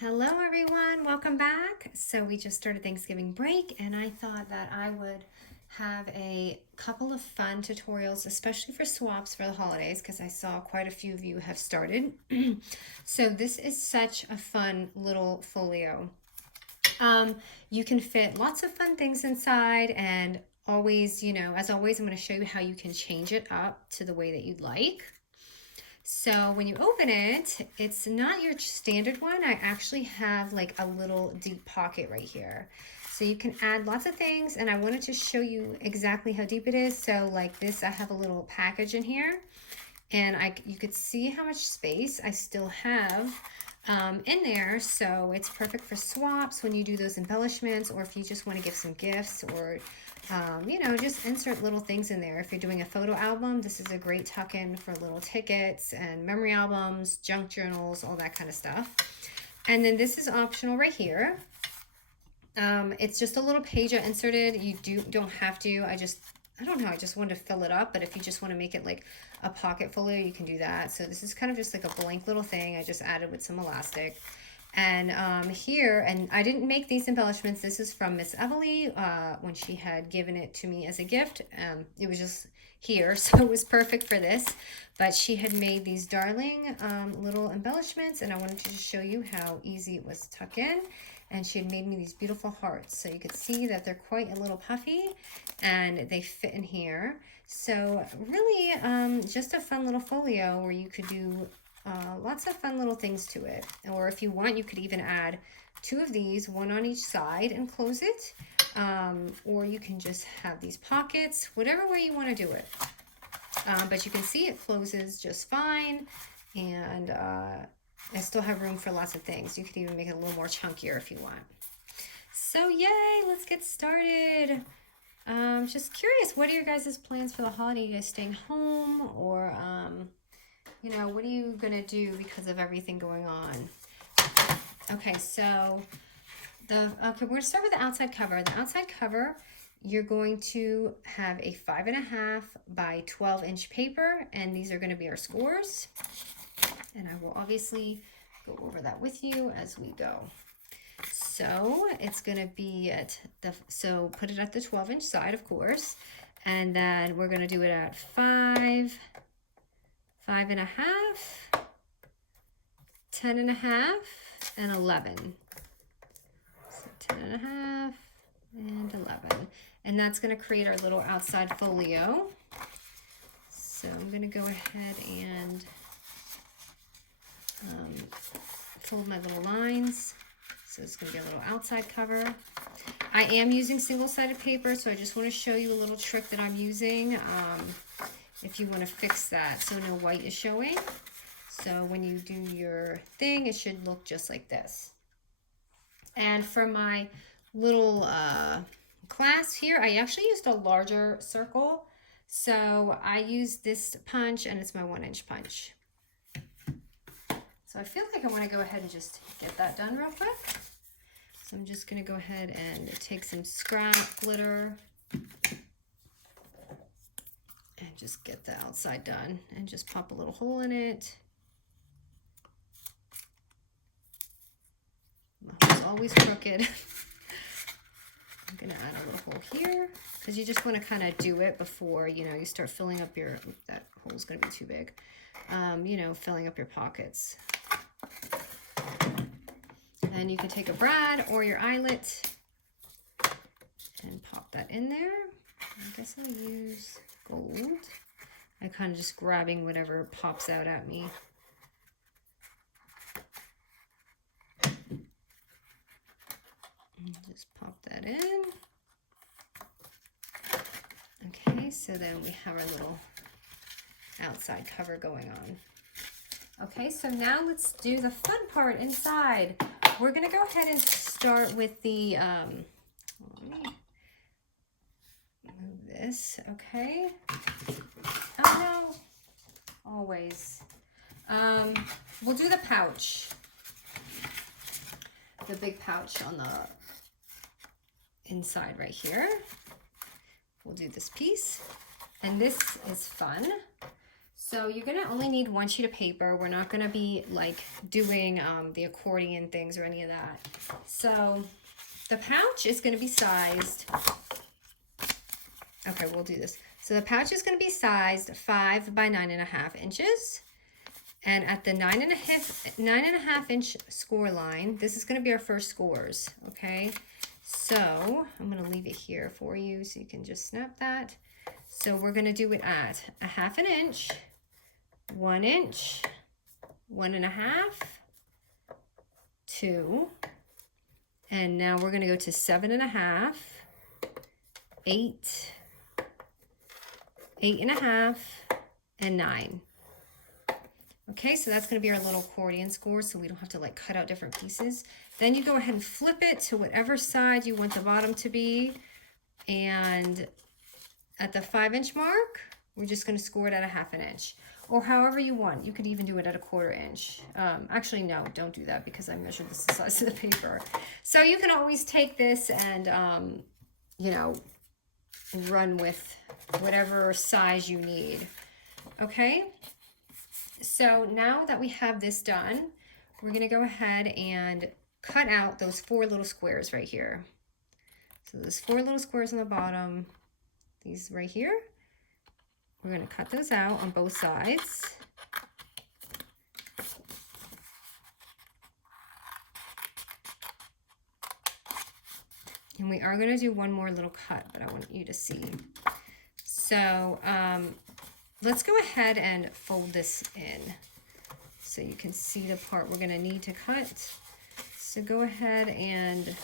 Hello everyone, welcome back. So we just started Thanksgiving break and I thought that I would have a couple of fun tutorials, especially for swaps for the holidays, because I saw quite a few of you have started. So this is such a fun little folio. You can fit lots of fun things inside, and always, as always, I'm going to show you how you can change it up to the way that you'd like. So when you open it, it's not your standard one. I actually have like a little deep pocket right here. So you can add lots of things, and I wanted to show you exactly how deep it is. So like this, I have a little package in here, and you could see how much space I still have in there. So it's perfect for swaps when you do those embellishments, or if you just want to give some gifts, or just insert little things in there. If you're doing a photo album, this is a great tuck-in for little tickets and memory albums, junk journals, all that kind of stuff. And then this is optional right here. It's just a little page I inserted. You don't have to. I don't know, I just wanted to fill it up, but if you just want to make it like a pocket folio, you can do that. So this is kind of just like a blank little thing I just added with some elastic. And here, and I didn't make these embellishments. This is from Miss Emily when she had given it to me as a gift. It was just here, so it was perfect for this. But she had made these darling little embellishments, and I wanted to just show you how easy it was to tuck in. And she had made me these beautiful hearts. So you could see that they're quite a little puffy, and they fit in here. So really just a fun little folio where you could do lots of fun little things to it. Or if you want, you could even add two of these, one on each side, and close it. Or you can just have these pockets, whatever way you want to do it. But you can see it closes just fine, and I still have room for lots of things. You could even make it a little more chunkier if you want. So yay, let's get started. Just curious, what are your guys' plans for the holiday? You guys staying home, or what are you gonna do because of everything going on? Okay, so we're gonna start with the outside cover. The outside cover, you're going to have a 5.5 by 12-inch paper, and these are gonna be our scores. And I will obviously go over that with you as we go. So it's gonna be so put it at the 12-inch side, of course, and then we're gonna do it at 5, 5.5, 10.5, and 11. So 10.5 and 11. And that's gonna create our little outside folio. So I'm gonna go ahead and fold my little lines. So it's going to be a little outside cover. I am using single-sided paper, so I just want to show you a little trick that I'm using if you want to fix that so no white is showing. So when you do your thing, it should look just like this. And for my little class here, I actually used a larger circle. So I used this punch, and it's my 1-inch punch. So I feel like I want to go ahead and just get that done real quick. So I'm just going to go ahead and take some scrap glitter and just get the outside done, and just pop a little hole in it. My hole's always crooked. I'm going to add a little hole here, because you just want to kind of do it before, you start filling up your, that hole's going to be too big, filling up your pockets. And you can take a brad or your eyelet and pop that in there. I guess I'll use gold. I'm kind of just grabbing whatever pops out at me. And just pop that in. Okay, so then we have our little outside cover going on. Okay, so now let's do the fun part inside. We're gonna go ahead and start with the, let me move this, okay? Oh no, always. We'll do the pouch. The big pouch on the inside right here. We'll do this piece, and this is fun. So you're gonna only need one sheet of paper. We're not gonna be like doing the accordion things or any of that. So the pouch is gonna be sized, okay, we'll do this. So the pouch is gonna be sized 5 by 9.5 inches. And at the 9.5 inch score line, this is gonna be our first scores, okay? So I'm gonna leave it here for you so you can just snap that. So we're gonna do it at 1/2 inch, 1 inch, 1.5, 2, and now we're gonna go to 7.5, 8, 8.5, and 9. Okay, so that's gonna be our little accordion score, so we don't have to like cut out different pieces. Then you go ahead and flip it to whatever side you want the bottom to be. And at the 5 inch mark, we're just gonna score it at 1/2 inch. Or however you want. You could even do it at 1/4 inch. Actually, no, don't do that because I measured this the size of the paper. So you can always take this and, you know, run with whatever size you need. Okay? So now that we have this done, we're gonna go ahead and cut out those 4 little squares right here. So there's 4 little squares on the bottom, these right here. We're gonna cut those out on both sides. And we are gonna do one more little cut, but I want you to see. So let's go ahead and fold this in so you can see the part we're gonna need to cut. So go ahead and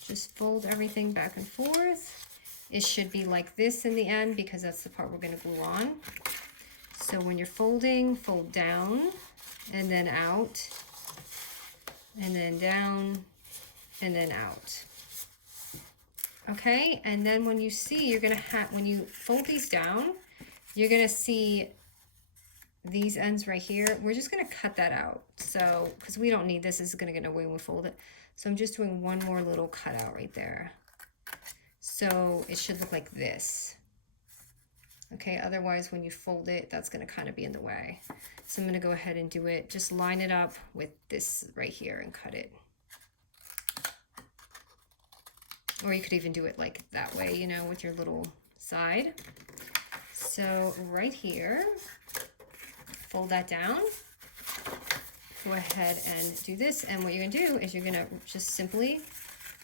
just fold everything back and forth. It should be like this in the end because that's the part we're gonna glue on. So when you're folding, fold down and then out, and then down and then out. Okay, and then when you see, you're gonna have, when you fold these down, you're gonna see these ends right here. We're just gonna cut that out. So, because we don't need this, this is gonna get in the way when we fold it. So I'm just doing one more little cutout right there. So it should look like this. Okay, otherwise when you fold it, that's gonna kind of be in the way. So I'm gonna go ahead and do it, just line it up with this right here and cut it. Or you could even do it like that way, you know, with your little side. So right here, fold that down. Go ahead and do this. And what you're gonna do is you're gonna just simply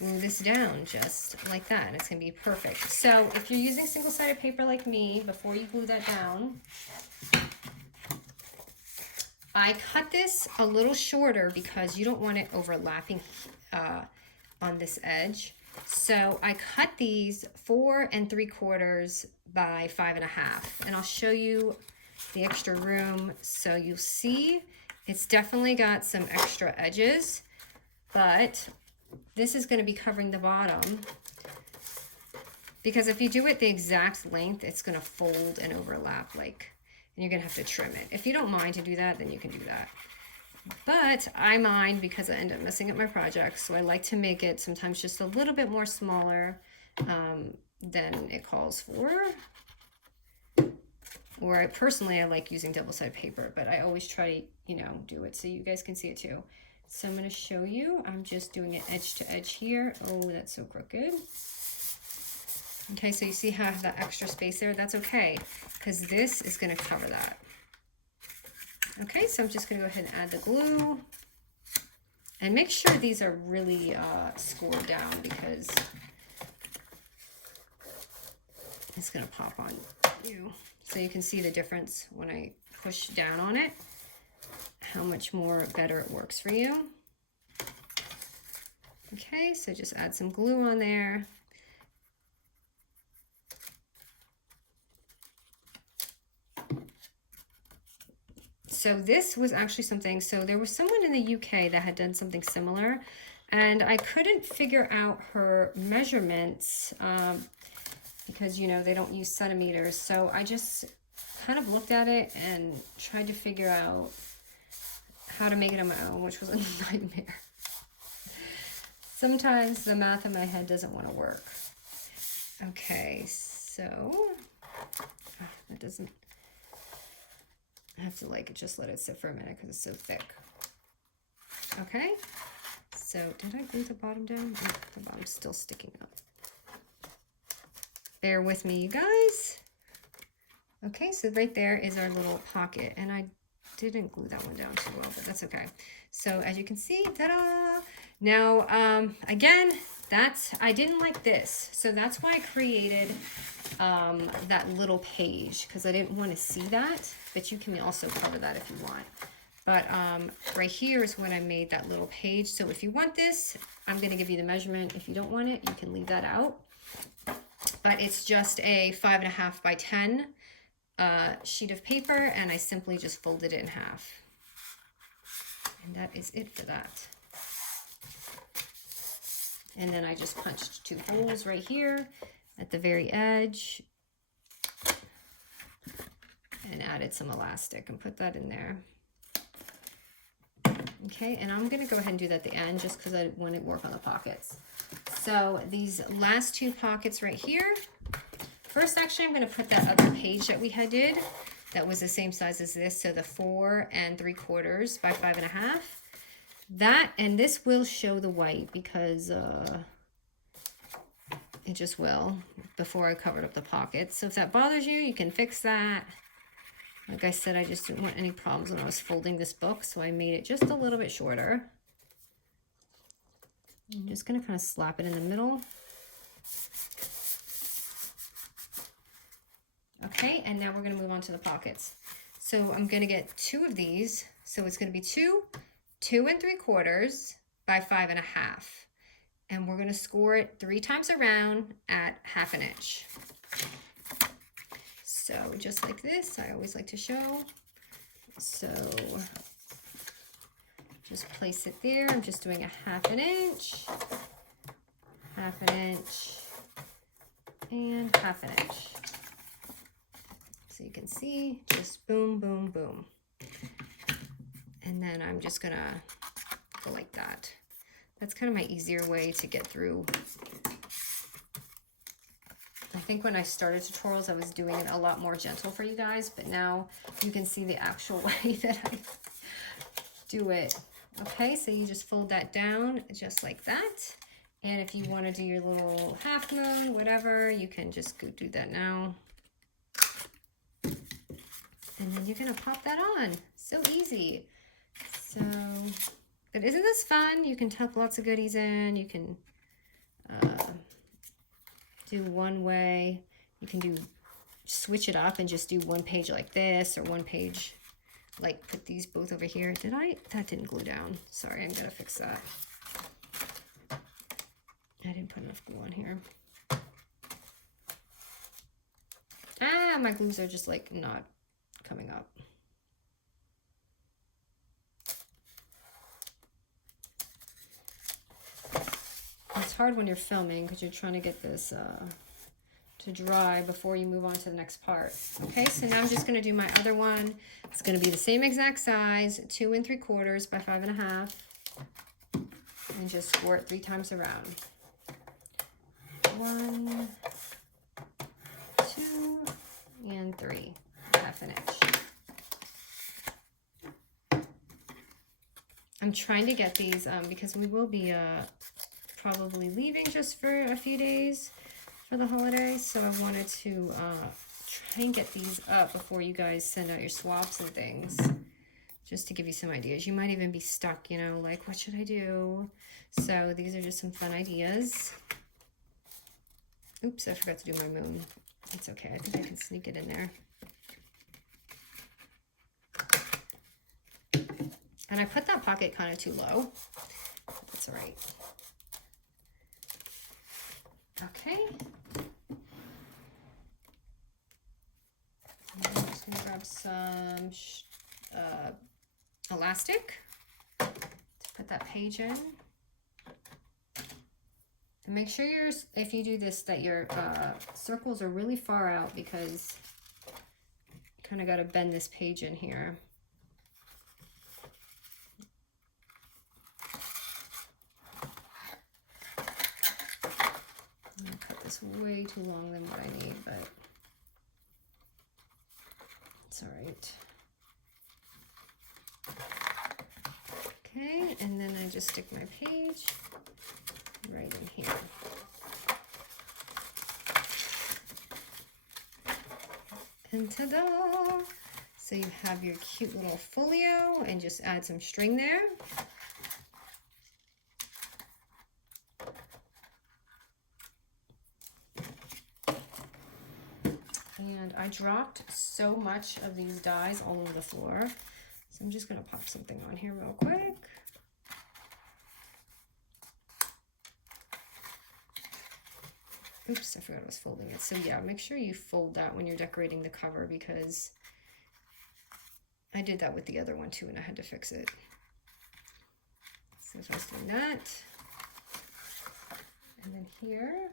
glue this down just like that. It's gonna be perfect. So if you're using single-sided paper like me, before you glue that down, I cut this a little shorter because you don't want it overlapping on this edge. So I cut these 4 3/4 by 5 1/2, and I'll show you the extra room. So you'll see it's definitely got some extra edges, but this is going to be covering the bottom because if you do it the exact length, it's going to fold and overlap like, and you're going to have to trim it. If you don't mind to do that, then you can do that. But I mind because I end up messing up my projects, so I like to make it sometimes just a little bit more smaller than it calls for. Or I personally like using double-sided paper, but I always try, you know, do it so you guys can see it too. So I'm going to show you. I'm just doing it edge to edge here. Oh, that's so crooked. Okay, so you see how I have that extra space there? That's okay, because this is going to cover that. Okay, so I'm just going to go ahead and add the glue. And make sure these are really scored down because it's going to pop on you. So you can see the difference when I push down on it, how much more better it works for you. Okay, so just add some glue on there. So this was actually something, so there was someone in the UK that had done something similar, and I couldn't figure out her measurements because, you know, they don't use centimeters. So I just kind of looked at it and tried to figure out how to make it on my own, which was a nightmare. Sometimes the math in my head doesn't want to work. Okay, so that doesn't, I have to like just let it sit for a minute because it's so thick. Okay, so did I glue the bottom down? Oh, the bottom's still sticking up. Bear with me, you guys. Okay, so right there is our little pocket, and I didn't glue that one down too well, but that's okay. So as you can see, ta-da! Now, again, I didn't like this, so that's why I created that little page, because I didn't want to see that, but you can also cover that if you want. But right here is when I made that little page. So if you want this, I'm going to give you the measurement. If you don't want it, you can leave that out. But it's just a 5.5 by 10 sheet of paper, and I simply just folded it in half. And that is it for that. And then I just punched 2 holes right here at the very edge and added some elastic and put that in there. Okay, and I'm going to go ahead and do that at the end just because I want to work on the pockets. So these last 2 pockets right here, first actually I'm going to put that other page that we had did that was the same size as this, so the 4 3/4 by 5.5. That, and this will show the white because it just will before I covered up the pockets. So if that bothers you, you can fix that. Like I said, I just didn't want any problems when I was folding this book, so I made it just a little bit shorter. I'm just going to kind of slap it in the middle. Okay, and now we're going to move on to the pockets. So I'm going to get 2 of these. So it's going to be 2 3/4 by 5.5. And we're going to score it 3 times around at 1/2 inch. So just like this, I always like to show. So just place it there. I'm just doing a 1/2 inch, 1/2 inch, and 1/2 inch. So you can see, just boom, boom, boom. And then I'm just gonna go like that. That's kind of my easier way to get through. I think when I started tutorials, I was doing it a lot more gentle for you guys, but now you can see the actual way that I do it. Okay, so you just fold that down just like that. And if you want to do your little half moon, whatever, you can just go do that now. And then you're going to pop that on. So easy. So, but isn't this fun? You can tuck lots of goodies in. You can do one way. You can switch it up and just do one page like this, or one page like put these both over here. That didn't glue down. Sorry, I'm gonna fix that. I didn't put enough glue on here. Ah, my glues are just like not coming up. It's hard when you're filming because you're trying to get this to dry before you move on to the next part. Okay, so now I'm just going to do my other one. It's going to be the same exact size, 2 3/4 by 5.5, and just score it 3 times around. 1, 2, and 3, 1/2 inch. I'm trying to get these because we will be probably leaving just for a few days for the holidays, so I wanted to try and get these up before you guys send out your swaps and things, just to give you some ideas. You might even be stuck, you know, like, what should I do? So these are just some fun ideas. Oops, I forgot to do my moon. It's okay, I think I can sneak it in there. And I put that pocket kind of too low. That's all right. Okay. I'm just going to grab some elastic to put that page in. And make sure if you do this, that your circles are really far out, because you kind of got to bend this page in here. I'm going to cut this way too long than what I need, but it's all right. and then I just stick my page right in here. And ta-da! So you have your cute little folio, and just add some string there. And I dropped so much of these dies all over the floor. So I'm just gonna pop something on here real quick. Oops, I forgot I was folding it. So yeah, make sure you fold that when you're decorating the cover, because I did that with the other one too and I had to fix it. So just doing that. And then here,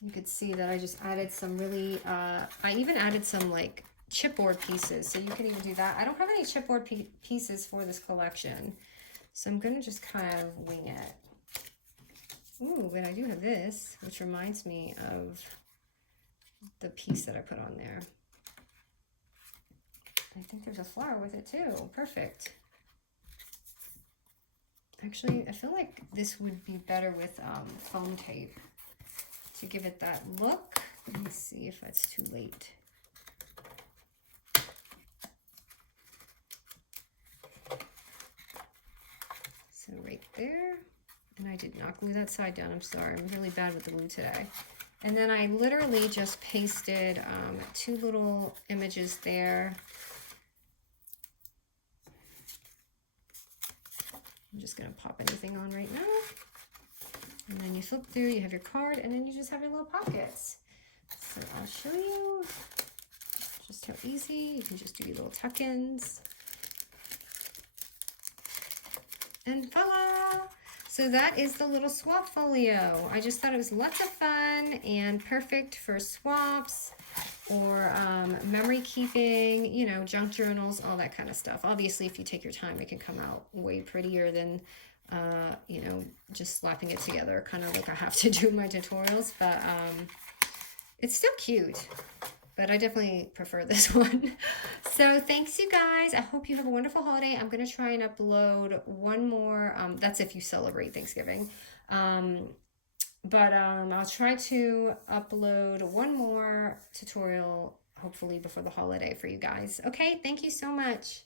you could see that I just added some really, I even added some like chipboard pieces. So you can even do that. I don't have any chipboard pieces for this collection. So I'm gonna just kind of wing it. Ooh, but I do have this, which reminds me of the piece that I put on there. I think there's a flower with it too. Perfect. Actually, I feel like this would be better with foam tape to give it that look. Let me see if it's too late. So right there. And I did not glue that side down. I'm sorry. I'm really bad with the glue today. And then I literally just pasted 2 little images there. I'm just going to pop anything on right now. And then you flip through, you have your card, and then you just have your little pockets. So I'll show you just how easy. You can just do your little tuck-ins. And voila! So that is the little swap folio. I just thought it was lots of fun and perfect for swaps or memory keeping, you know, junk journals, all that kind of stuff. Obviously, if you take your time, it can come out way prettier than, you know, just slapping it together, kind of like I have to do in my tutorials. But it's still cute. But I definitely prefer this one. So thanks, you guys. I hope you have a wonderful holiday. I'm going to try and upload one more. That's if you celebrate Thanksgiving. I'll try to upload one more tutorial, hopefully before the holiday for you guys. Okay, thank you so much.